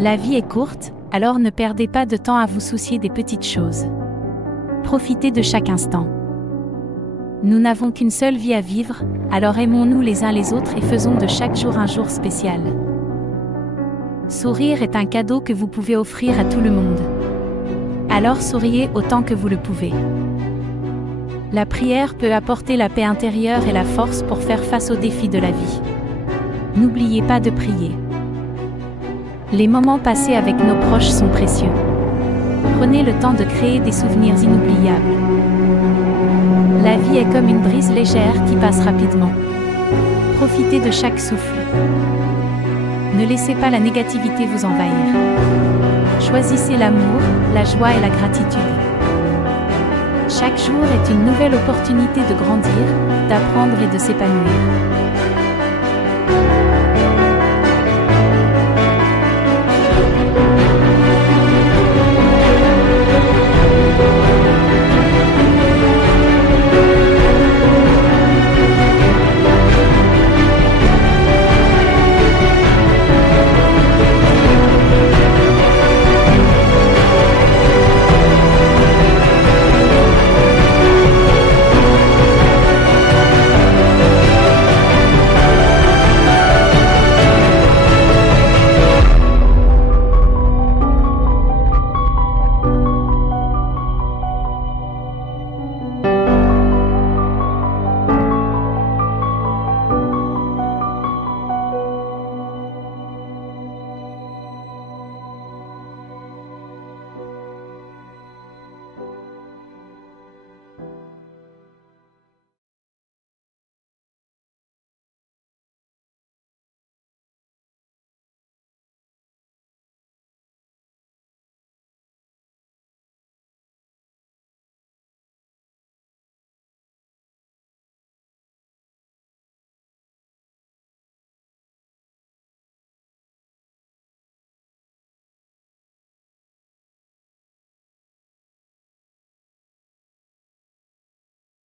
La vie est courte, alors ne perdez pas de temps à vous soucier des petites choses. Profitez de chaque instant. Nous n'avons qu'une seule vie à vivre, alors aimons-nous les uns les autres et faisons de chaque jour un jour spécial. Sourire est un cadeau que vous pouvez offrir à tout le monde. Alors souriez autant que vous le pouvez. La prière peut apporter la paix intérieure et la force pour faire face aux défis de la vie. N'oubliez pas de prier. Les moments passés avec nos proches sont précieux. Prenez le temps de créer des souvenirs inoubliables. La vie est comme une brise légère qui passe rapidement. Profitez de chaque souffle. Ne laissez pas la négativité vous envahir. Choisissez l'amour, la joie et la gratitude. Chaque jour est une nouvelle opportunité de grandir, d'apprendre et de s'épanouir.